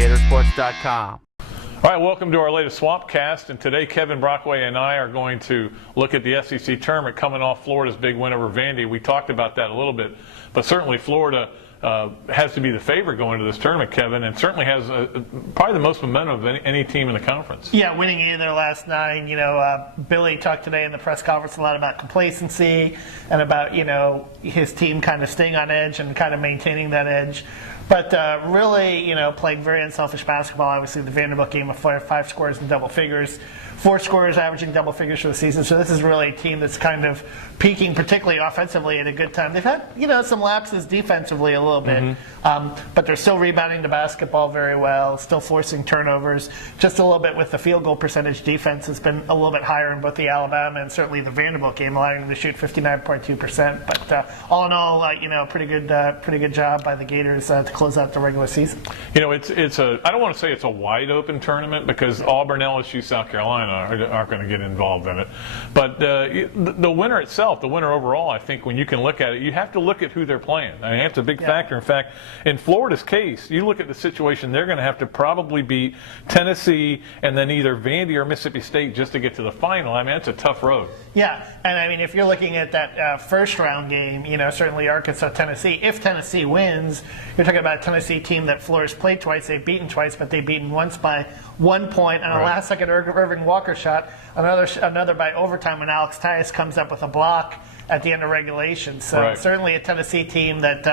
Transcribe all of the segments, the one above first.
Gatorsports.com. All right, welcome to our latest Swampcast, and today Kevin Brockway and I are going to look at the SEC tournament coming off Florida's big win over Vandy. We talked about that a little bit, but certainly Florida has to be the favorite going into this tournament, Kevin, and certainly has probably the most momentum of any team in the conference. Yeah, winning 8 of their last 9. Billy talked today in the press conference a lot about complacency and about, his team kind of staying on edge and kind of maintaining that edge. But really, playing very unselfish basketball. Obviously, the Vanderbilt game of 5 scores in double figures, 4 scorers averaging double figures for the season. So this is really a team that's kind of peaking, particularly offensively, at a good time. They've had, some lapses defensively a little bit, but they're still rebounding the basketball very well, still forcing turnovers. Just a little bit with the field goal percentage. Defense has been a little bit higher in both the Alabama and certainly the Vanderbilt game, allowing them to shoot 59.2%. But all in all, pretty good job by the Gators to close out the regular season. I don't want to say it's a wide open tournament because Auburn, LSU, South Carolina aren't going to get involved in it. But the winner itself, the winner overall, I think when you can look at it, you have to look at who they're playing. I mean, that's a big factor. In fact, in Florida's case, you look at the situation, they're going to have to probably beat Tennessee and then either Vandy or Mississippi State just to get to the final. I mean, it's a tough road. Yeah, and I mean, if you're looking at that first round game, certainly Arkansas, Tennessee, if Tennessee wins, you're talking about a Tennessee team that Florida's played twice, they've beaten twice, but they've beaten once by 1 point on a last-second Irving Walker shot, another by overtime when Alex Tyus comes up with a block at the end of regulation. So certainly a Tennessee team that,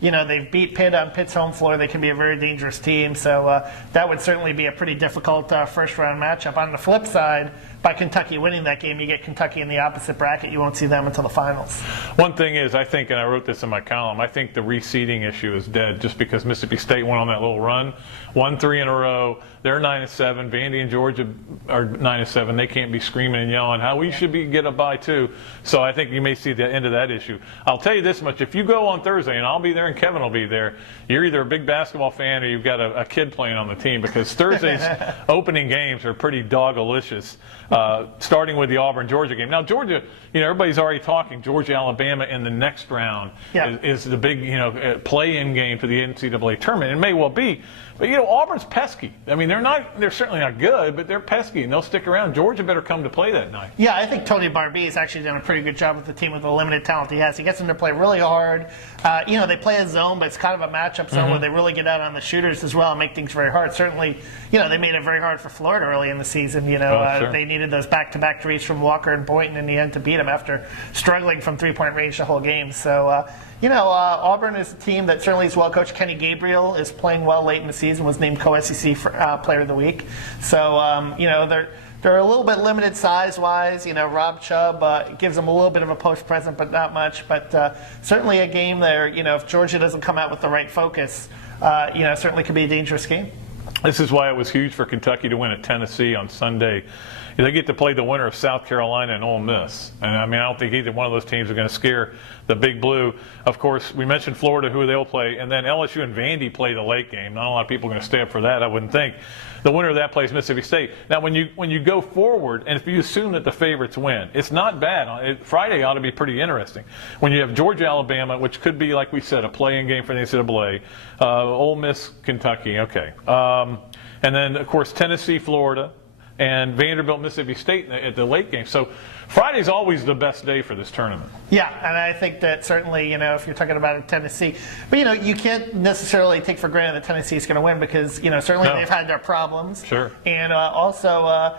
they've beat Pitt on Pitt's home floor. They can be a very dangerous team. So that would certainly be a pretty difficult first-round matchup. On the flip side, by Kentucky winning that game, you get Kentucky in the opposite bracket. You won't see them until the finals. One thing is, I think, and I wrote this in my column, I think the reseeding issue is dead just because Mississippi State went on that little run. Won 3 in a row. They're 9-7. Vandy and Georgia are 9-7. They can't be screaming and yelling how we should get a bye too. So I think you may see the end of that issue. I'll tell you this much. If you go on Thursday, and I'll be there and Kevin will be there, you're either a big basketball fan or you've got a kid playing on the team because Thursday's opening games are pretty dog-alicious, starting with the Auburn-Georgia game. Now, Georgia, everybody's already talking Georgia-Alabama in the next round is the big, play-in game for the NCAA tournament. It may well be. But, Auburn's pesky. I mean, they're certainly not good, but they're pesky, and they'll stick around. Georgia better come to play that night. Yeah, I think Tony Barbee has actually done a pretty good job with the team with the limited talent he has. He gets them to play really hard. They play a zone, but it's kind of a matchup zone where they really get out on the shooters as well and make things very hard. Certainly, they made it very hard for Florida early in the season. They needed those back-to-back threes from Walker and Boynton in the end to beat them after struggling from three-point range the whole game. So, Auburn is a team that certainly is well coached. Kenny Gabriel is playing well late in the season, was named co-SEC Player of the Week. So, they're a little bit limited size-wise. Rob Chubb gives them a little bit of a post present, but not much. But certainly a game there, if Georgia doesn't come out with the right focus, certainly could be a dangerous game. This is why it was huge for Kentucky to win at Tennessee on Sunday. They get to play the winner of South Carolina and Ole Miss. And, I don't think either one of those teams are going to scare the Big Blue. Of course, we mentioned Florida, who they'll play, and then LSU and Vandy play the late game. Not a lot of people are going to stay up for that, I wouldn't think. The winner of that plays Mississippi State. Now, when you go forward, and if you assume that the favorites win, it's not bad. Friday ought to be pretty interesting. When you have Georgia, Alabama, which could be, like we said, a play-in game for the NCAA, Ole Miss, Kentucky, okay. And then, of course, Tennessee, Florida, and Vanderbilt, Mississippi State at the late game. So Friday's always the best day for this tournament. Yeah, and I think that certainly, if you're talking about Tennessee, but you can't necessarily take for granted that Tennessee's going to win because certainly they've had their problems. Sure. And also,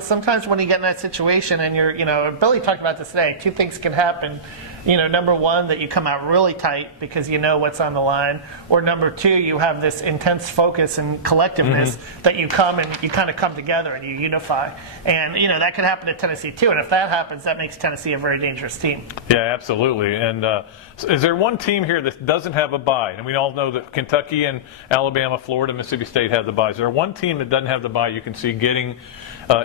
sometimes when you get in that situation and you're, Billy talked about this today, 2 things can happen. Number one, that you come out really tight because you know what's on the line. Or number 2, you have this intense focus and collectiveness that you come and you kind of come together and you unify. And, that can happen to Tennessee too. And if that happens, that makes Tennessee a very dangerous team. Yeah, absolutely. And is there one team here that doesn't have a bye? And we all know that Kentucky and Alabama, Florida, Mississippi State have the byes. Is there one team that doesn't have the bye you can see getting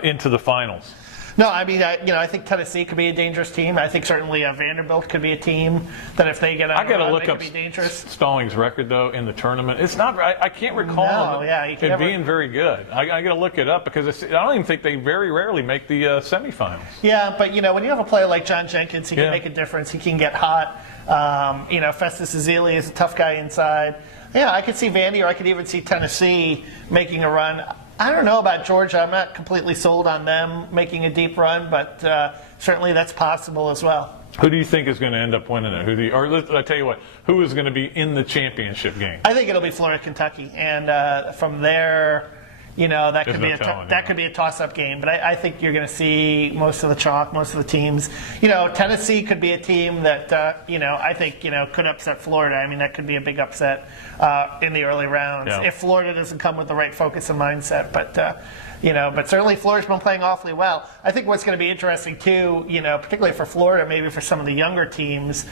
into the finals? No, I mean, I think Tennessee could be a dangerous team. I think certainly Vanderbilt could be a team that if they get on I got to run, look they could up be dangerous. Stallings' record though in the tournament. It's not. I can't recall it being very good. I got to look it up because I don't even think they very rarely make the semifinals. Yeah, but when you have a player like John Jenkins, he can make a difference. He can get hot. Festus Ezeli is a tough guy inside. Yeah, I could see Vandy, or I could even see Tennessee making a run. I don't know about Georgia. I'm not completely sold on them making a deep run, but certainly that's possible as well. Who do you think is going to end up winning it? I tell you what, who is going to be in the championship game? I think it'll be Florida, Kentucky, and from there, that could be a toss-up game. But I think you're going to see most of the chalk, most of the teams. Tennessee could be a team that I think could upset Florida. I mean, that could be a big upset in the early rounds if Florida doesn't come with the right focus and mindset. But certainly Florida's been playing awfully well. I think what's going to be interesting too, particularly for Florida, maybe for some of the younger teams,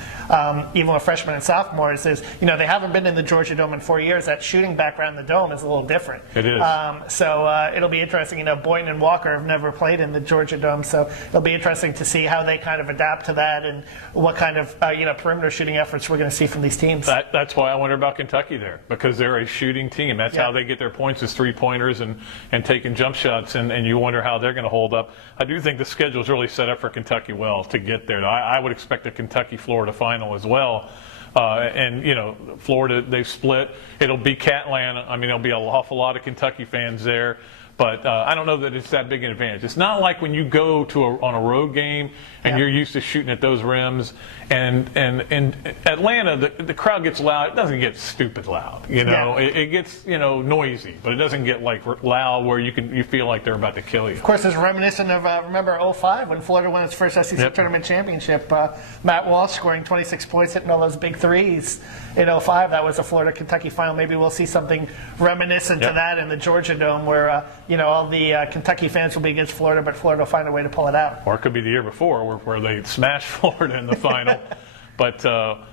even with freshmen and sophomores, is they haven't been in the Georgia Dome in 4 years. That shooting background in the Dome is a little different. It is. So it'll be interesting. Boynton and Walker have never played in the Georgia Dome, so it'll be interesting to see how they kind of adapt to that and what kind of perimeter shooting efforts we're going to see from these teams. That's why I wonder about Kentucky there, because they're a shooting team. That's how they get their points, is three-pointers and taking jump shots, and you wonder how they're going to hold up. I do think the schedule is really set up for Kentucky well to get there. I would expect a Kentucky-Florida final as well. Florida, they've split. It'll be Catland. I mean, there'll be an awful lot of Kentucky fans there. But I don't know that it's that big an advantage. It's not like when you go on a road game and you're used to shooting at those rims. And in Atlanta, the crowd gets loud. It doesn't get stupid loud. It gets noisy, but it doesn't get like loud where you feel like they're about to kill you. Of course, it's reminiscent of remember 2005 when Florida won its first SEC tournament championship. Matt Walsh scoring 26 points, hitting all those big threes in 2005. That was a Florida-Kentucky final. Maybe we'll see something reminiscent to that in the Georgia Dome where all the Kentucky fans will be against Florida, but Florida will find a way to pull it out. Or it could be the year before where they smashed Florida in the final. But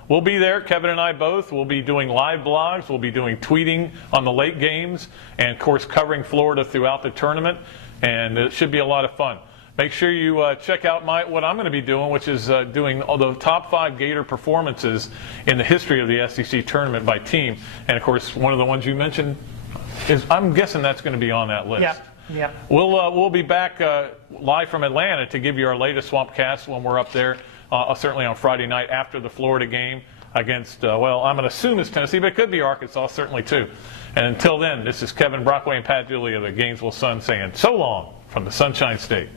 we'll be there, Kevin and I both. We'll be doing live blogs. We'll be doing tweeting on the late games and, of course, covering Florida throughout the tournament. And it should be a lot of fun. Make sure you check out what I'm going to be doing, which is doing all the top 5 Gator performances in the history of the SEC tournament by team. And, of course, one of the ones you mentioned, I'm guessing that's going to be on that list. Yeah. We'll be back live from Atlanta to give you our latest Swampcast when we're up there, certainly on Friday night after the Florida game against, I'm going to assume it's Tennessee, but it could be Arkansas, certainly too. And until then, this is Kevin Brockway and Pat Dooley of the Gainesville Sun saying so long from the Sunshine State.